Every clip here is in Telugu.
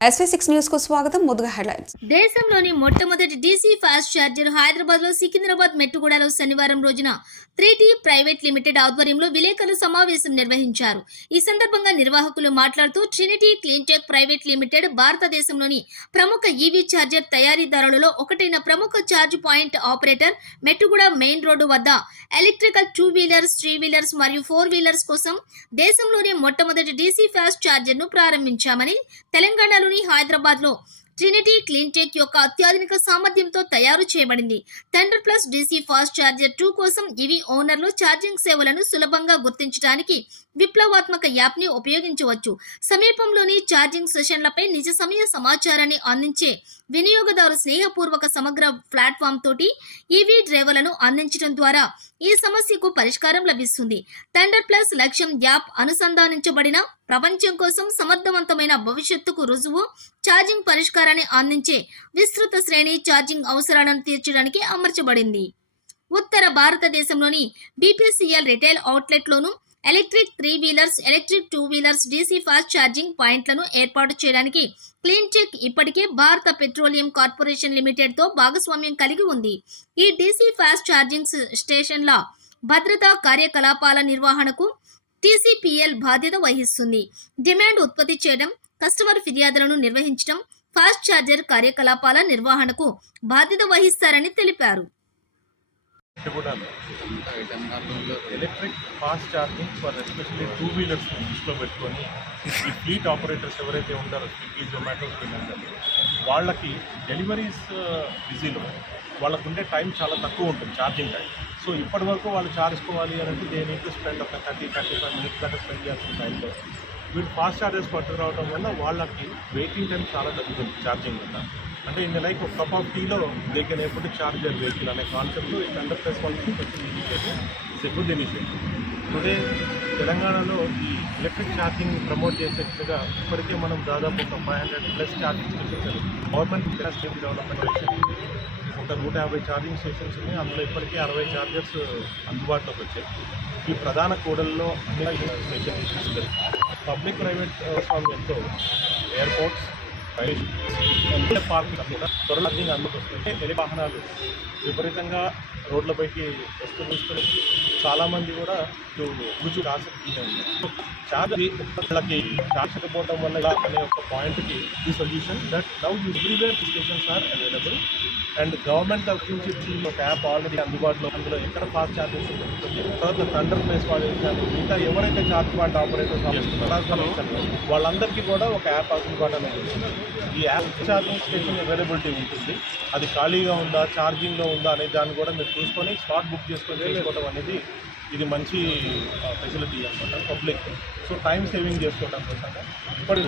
SV6 న్యూస్ కు స్వాగతం. ముందుగా హెడ్లైన్స్. దేశంలోని మొట్టమొదటి డీసీ ఫాస్ట్ ఛార్జర్ హైదరాబాద్ లో సికింద్రాబాద్ మెట్టుగూడలో శనివారం రోజున 3T ప్రైవేట్ లిమిటెడ్ ఆధ్వర్యంలో విలేకరుల సమావేశం నిర్వహించారు. ఈ సందర్భంగా నిర్వాహకులు మాట్లాడుతూ ట్రినిటీ క్లీన్టెక్ ప్రైవేట్ లిమిటెడ్ భారతదేశంలోని ప్రముఖ ఈవీ ఛార్జర్ తయారీదారులలో ఒకటైన ప్రముఖ charge point operator. Mettuguda main road వద్ద ఎలక్ట్రికల్ 2 వీలర్స్, 3 వీలర్స్ మరియు 4 వీలర్స్ కోసం దేశంలోనే మొట్టమొదటి డీసీ ఫాస్ట్ ఛార్జర్ ను ప్రారంభించామని, తెలంగాణలో హైదరాబాద్ లో ట్రినిటీ క్లీన్టెక్ యొక్క అత్యాధునిక సామర్థ్యంతో తయారు చేయబడింది. Thunder plus DC fast charger 2 కోసం ఇవి ఓనర్లు ఛార్జింగ్ సేవలను సులభంగా గుర్తించడానికి విప్లవాత్మక యాప్ ని ఉపయోగించవచ్చు. సమీపంలోని ఛార్జింగ్ సెషన్లపై నిజ సమయ సమాచారాన్ని అందించే వినియోగదారు స్నేహపూర్వక సమగ్ర ప్లాట్ఫామ్ తోటి ఈవీ డ్రైవర్లను అందించడం ద్వారా ఈ సమస్యకు పరిష్కారం లభిస్తుంది. థండర్ ప్లస్ లక్ష్యం యాప్ అనుసంధానించబడిన ప్రపంచం కోసం సమర్థవంతమైన భవిష్యత్తుకు రుజువు ఛార్జింగ్ పరిష్కారాన్ని అందించే విస్తృత శ్రేణి ఛార్జింగ్ అవసరాలను తీర్చడానికి అమర్చబడింది. ఉత్తర భారతదేశంలోని BPCL రిటైల్ అవుట్లెట్లోనూ electric 3 wheelers, electric 2 wheelers DC fast charging పాయింట్లను ఏర్పాటు చేయడానికి క్లీన్టెక్ ఇప్పటికే భారత పెట్రోలియం కార్పొరేషన్ లిమిటెడ్ తో భాగస్వామ్యం కలిగి ఉంది. ఈ డీసీ ఫాస్ట్ ఛార్జింగ్ స్టేషన్ల భద్రతా కార్యకలాపాల నిర్వహణకు TCPL బాధ్యత వహిస్తుంది. డిమాండ్ ఉత్పత్తి చేయడం, కస్టమర్ ఫిర్యాదులను నిర్వహించడం, ఫాస్ట్ ఛార్జర్ కార్యకలాపాల నిర్వహణకు బాధ్యత వహిస్తారని తెలిపారు. Electric fast charging for especially 2 wheelers దృష్టిలో పెట్టుకొని ఈ ఫ్లీట్ ఆపరేటర్స్ ఎవరైతే ఉంటారో స్విగ్గీ, జొమాటో, వాళ్ళకి డెలివరీస్ బిజీలో వాళ్ళకు ఉండే టైం చాలా తక్కువ ఉంటుంది, ఛార్జింగ్ టైం. సో ఇప్పటి వరకు వాళ్ళు ఛార్జ్కోవాలి అని అంటే దే నీడ్ టు స్పెండ్ ఒక 30-35 మినిట్స్ దాకా స్పెండ్ చేయాల్సిన టైంలో వీళ్ళు ఫాస్ట్ ఛార్జెస్ పట్టుకురావడం వల్ల వాళ్ళకి వెయిటింగ్ టైం చాలా తగ్గుతుంది ఛార్జింగ్ వల్ల. అంటే ఇన్ లైక్ ఒక కప్ ఆఫ్ టీలో they can able to charge your vehicle అనే కాన్సెప్ట్ ఈ థండర్ ప్లస్ వాళ్ళకి it's a good initiative. Today తెలంగాణలో ఈ ఎలక్ట్రిక్ ఛార్జింగ్ ప్రమోట్ చేసేట్టుగా ఇప్పటికే మనం దాదాపు ఒక 500+ charging stations government state development ఒక 150 ఛార్జింగ్ స్టేషన్స్ ఉన్నాయి. అందులో ఇప్పటికే 60 ఛార్జర్స్ అందుబాటులోకి వచ్చాయి. ఈ ప్రధాన కూడల్లో స్టేషన్ పబ్లిక్ ప్రైవేట్ స్వామ్యంతో ఎయిర్పోర్ట్స్, పార్కింగ్ కూడా ఛార్జింగ్ అందుకొస్తుంది. ఎలి వాహనాలు విపరీతంగా రోడ్లపైకి వస్తున్నాయి. చాలామంది కూడా రుచి ఆసక్తి వాళ్ళకి చార్చకపోవడం వల్ల అనే ఒక పాయింట్కి ఈ solution that now everywhere stations are available and government తరఫు నుంచి ఒక యాప్ ఆల్రెడీ అందుబాటులో. అందులో ఎక్కడ ఫాస్ట్ ఛార్జెస్ ఉంటుంది, తర్వాత థండర్ ప్లేస్ వాళ్ళు కానీ మిగతా ఎవరైతే ఛార్జ్ పాయింట్ ఆపరేటర్స్ చేస్తున్నారో వాళ్ళందరికీ కూడా ఒక యాప్ అందుబాటు అనేది వస్తుంది. ఈ యాప్ ఛార్జింగ్ స్టేషన్ అవైలబిలిటీ ఉంటుంది. అది ఖాళీగా ఉందా, ఛార్జింగ్లో ఉందా అనే దాన్ని కూడా మీరు చూసుకొని స్పాట్ బుక్ చేసుకొని చేసుకోవడం అనేది ఇది మంచి ఫెసిలిటీ అనమాట పబ్లిక్. సో టైం సేవింగ్ చేసుకోవడం కోసంగా ఇప్పుడు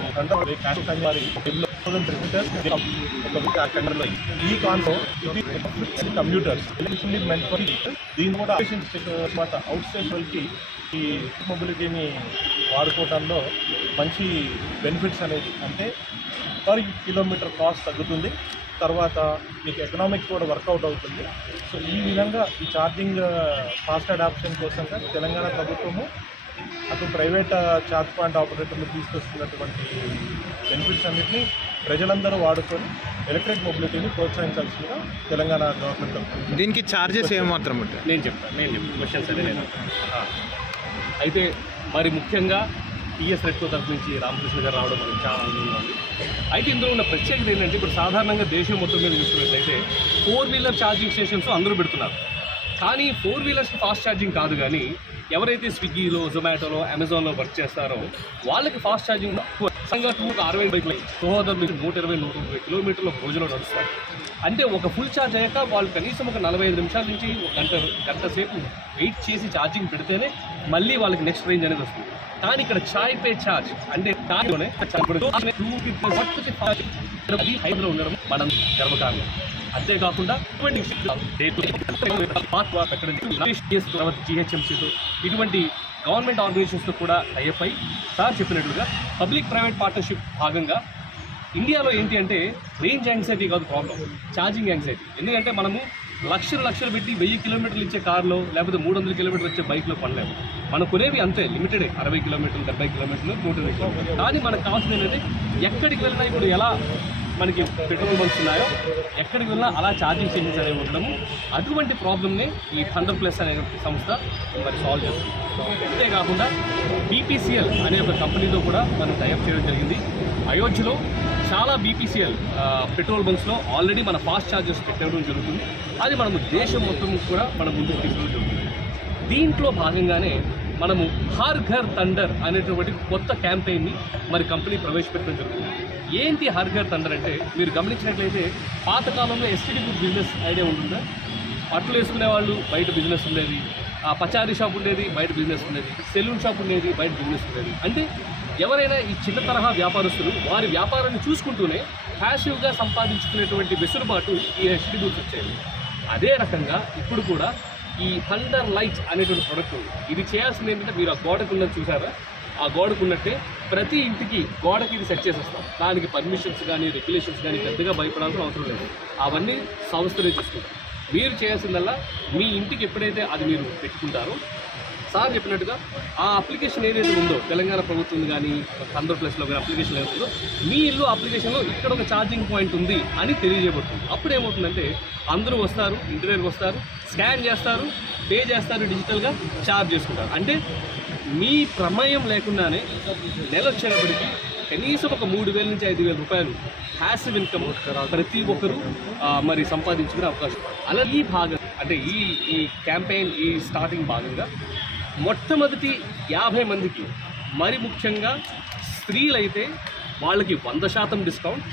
ఈ కాన్సో ఇది కమ్యూటర్స్ మెంట్ ఫర్ దీని కూడా అవుట్ స్టేషన్కి ఈ మొబిలిటీని వాడుకోవడంలో మంచి బెనిఫిట్స్ అనేది, అంటే పర్ కిలోమీటర్ కాస్ట్ తగ్గుతుంది, తర్వాత మీకు ఎకనామిక్స్ కూడా వర్కౌట్ అవుతుంది. సో ఈ విధంగా ఈ ఛార్జింగ్ ఫాస్ట్ అడాప్షన్ కోసంగా తెలంగాణ ప్రభుత్వము అటు ప్రైవేట్ ఛార్జ్ పాయింట్ ఆపరేటర్లు తీసుకొస్తున్నటువంటి బెనిఫిట్స్ అన్నింటినీ ప్రజలందరూ వాడుకొని ఎలక్ట్రిక్ మొబిలిటీని ప్రోత్సహించాల్సిందిగా తెలంగాణ గవర్నమెంట్ తరఫున. దీనికి ఛార్జెస్ ఏమాత్రం ఉంటాయి? నేను చెప్తాను క్వశ్చన్స్ అదే నేను. అయితే మరి ముఖ్యంగా టీఎస్ రెడ్కో తరఫు నుంచి రామకృష్ణ గారు రావడం మనకు చాలా ఆనందంగా ఉంది. అయితే ఇందులో ఉన్న ప్రత్యేకత ఏంటంటే ఇప్పుడు సాధారణంగా దేశం మొత్తం మీద చూసుకున్నట్లయితే 4 వీలర్ ఛార్జింగ్ స్టేషన్స్ అందరూ పెడుతున్నారు. కానీ 4 వీలర్స్ ఫాస్ట్ ఛార్జింగ్ కాదు, కానీ ఎవరైతే స్విగ్గీలో, జొమాటోలో, అమెజాన్లో వర్క్ చేస్తారో వాళ్ళకి ఫాస్ట్ ఛార్జింగ్ 60 బైక్లు సోదరు నుంచి 120-130 కిలోమీటర్ల ఒక రోజులో నడుస్తారు. అంటే ఒక ఫుల్ ఛార్జ్ అయ్యాక వాళ్ళు కనీసం ఒక 45 నిమిషాల నుంచి ఒక గంట సేపు వెయిట్ చేసి ఛార్జింగ్ పెడితేనే మళ్ళీ వాళ్ళకి నెక్స్ట్ రేంజ్ అనేది వస్తుంది. కానీ ఇక్కడ చాయ్ పే ఛార్జ్ అంటే ఛార్జ్లోనే హైబ్లో ఉండడం మనం గర్వకారణం. అంతేకాకుండా GHMCతో ఇటువంటి గవర్నమెంట్ ఆర్గనైజేషన్స్తో కూడా టైఅప్ అయి సార్ చెప్పినట్లుగా పబ్లిక్ ప్రైవేట్ పార్ట్నర్షిప్ భాగంగా ఇండియాలో ఏంటి అంటే రేంజ్ యాంగ్జైటీ కాదు ప్రాబ్లం, ఛార్జింగ్ యాంగ్జైటీ. ఎందుకంటే మనము లక్షలు పెట్టి 1000 కిలోమీటర్లు ఇచ్చే కార్లో లేకపోతే 300 కిలోమీటర్లు వచ్చే బైక్లో కొనలేము. మనం కొనేవి అంతే లిమిటెడ్, 60 కిలోమీటర్లు, 70 కిలోమీటర్లు, 120 కిలోమీటర్లు. కానీ మనకు కావాల్సింది ఏంటంటే ఎక్కడికి వెళ్ళినా ఇప్పుడు ఎలా మనకి పెట్రోల్ బంక్స్ ఉన్నాయో ఎక్కడికి వెళ్ళినా అలా ఛార్జింగ్ స్టేషన్స్ అనేవి ఉండడము, అటువంటి ప్రాబ్లమ్ని ఈ 100+ అనే సంస్థ మరి సాల్వ్ చేస్తుంది. అంతేకాకుండా BPCL అనే ఒక కంపెనీతో కూడా మనం టైఅప్ చేయడం జరిగింది. అయోధ్యలో చాలా BPCL పెట్రోల్ బంక్స్లో ఆల్రెడీ మన ఫాస్ట్ ఛార్జర్స్ పెట్టడం జరుగుతుంది. అది మనము దేశం మొత్తం కూడా మనం ముందుకు తీసుకెళ్ళడం జరుగుతుంది. దీంట్లో భాగంగానే మనము హర్ ఘర్ థండర్ అనేటువంటి కొత్త క్యాంపెయిన్ని మరి కంపెనీ ప్రవేశపెట్టడం జరుగుతుంది. ఏంటి హర్ ఘర్ థండర్ అంటే, మీరు గమనించినట్లయితే పాతకాలంలో STD గ్రూప్ బిజినెస్ ఐడియా ఉంటుందా? బట్టలు వేసుకునే వాళ్ళు బయట బిజినెస్ ఉండేది, పచారీ షాప్ ఉండేది, బయట బిజినెస్ ఉండేది, సెలూన్ షాప్ ఉండేది, బయట బిజినెస్ ఉండేది. అంటే ఎవరైనా ఈ చిన్న తరహా వ్యాపారస్తులు వారి వ్యాపారాన్ని చూసుకుంటూనే ప్యాసివ్గా సంపాదించుకునేటువంటి వెసులుబాటు ఈ STD గ్రూప్స్ వచ్చేది. అదే రకంగా ఇప్పుడు కూడా ఈ థండర్ లైట్ అనేటువంటి ప్రొడక్ట్ ఉంది. ఇది చేయాల్సింది ఏంటంటే, మీరు ఆ గోడకు ఉన్నది చూసారా, ఆ గోడకు ఉన్నట్టే ప్రతి ఇంటికి గోడకి ఇది సెట్ చేసేస్తాం. దానికి పర్మిషన్స్ కానీ రెగ్యులేషన్స్ కానీ పెద్దగా భయపడాల్సిన అవసరం లేదు. అవన్నీ సంస్థలే చూసుకుంటాం. మీరు చేయాల్సిందల్లా మీ ఇంటికి ఎప్పుడైతే అది మీరు పెట్టుకుంటారో, సార్ చెప్పినట్టుగా ఆ అప్లికేషన్ ఏదైతే ఉందో తెలంగాణ ప్రభుత్వం కానీ 100+లో కానీ అప్లికేషన్ ఏదైతుందో, మీ ఇల్లు అప్లికేషన్లో ఇక్కడ ఒక ఛార్జింగ్ పాయింట్ ఉంది అని తెలియజేయబడుతుంది. అప్పుడు ఏమవుతుందంటే అందరూ వస్తారు, ఇంటి దగ్గరికి వస్తారు, స్కాన్ చేస్తారు, పే చేస్తారు, డిజిటల్గా ఛార్జ్ చేసుకుంటారు. అంటే మీ ప్రమేయం లేకుండానే నెల వచ్చేటప్పటికి కనీసం ఒక 3,000 నుంచి 5,000 రూపాయలు ప్యాసివ్ ఇన్కమ్ ప్రతి ఒక్కరూ మరి సంపాదించుకునే అవకాశం. అలా ఈ భాగం అంటే ఈ క్యాంపెయిన్ ఈ స్టార్టింగ్ భాగంగా మొట్టమొదటి 50 మందికి, మరి ముఖ్యంగా స్త్రీలైతే వాళ్ళకి 100% డిస్కౌంట్,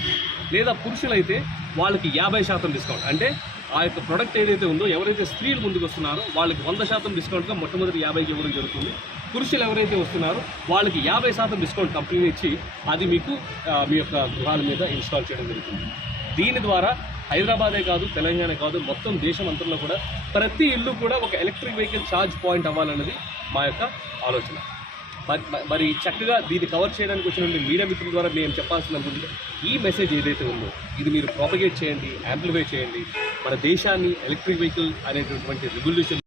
లేదా పురుషులైతే వాళ్ళకి 50% డిస్కౌంట్. అంటే ఆ యొక్క ప్రొడక్ట్ ఏదైతే ఉందో ఎవరైతే స్త్రీలు ముందుకు వస్తున్నారో వాళ్ళకి 100% డిస్కౌంట్గా మొట్టమొదటి 50కి ఇవ్వడం జరుగుతుంది. పురుషులు ఎవరైతే వస్తున్నారో వాళ్ళకి 50% డిస్కౌంట్ కంపెనీ ఇచ్చి అది మీకు మీ యొక్క గృహాల మీద ఇన్స్టాల్ చేయడం జరుగుతుంది. దీని ద్వారా హైదరాబాదే కాదు, తెలంగాణ కాదు, మొత్తం దేశం అంతలో కూడా ప్రతి ఇల్లు కూడా ఒక ఎలక్ట్రిక్ వెహికల్ ఛార్జ్ పాయింట్ అవ్వాలన్నది మా యొక్క ఆలోచన. మరి చక్కగా దీన్ని కవర్ చేయడానికి వచ్చిన మీడియా మిత్రుల ద్వారా మేము చెప్పాల్సిన ఈ మెసేజ్ ఏదైతే ఉందో ఇది మీరు ప్రాపగేట్ చేయండి, యాంప్లిఫై చేయండి. మన దేశాన్ని ఎలక్ట్రిక్ వెహికల్ అనేటటువంటి రెవల్యూషన్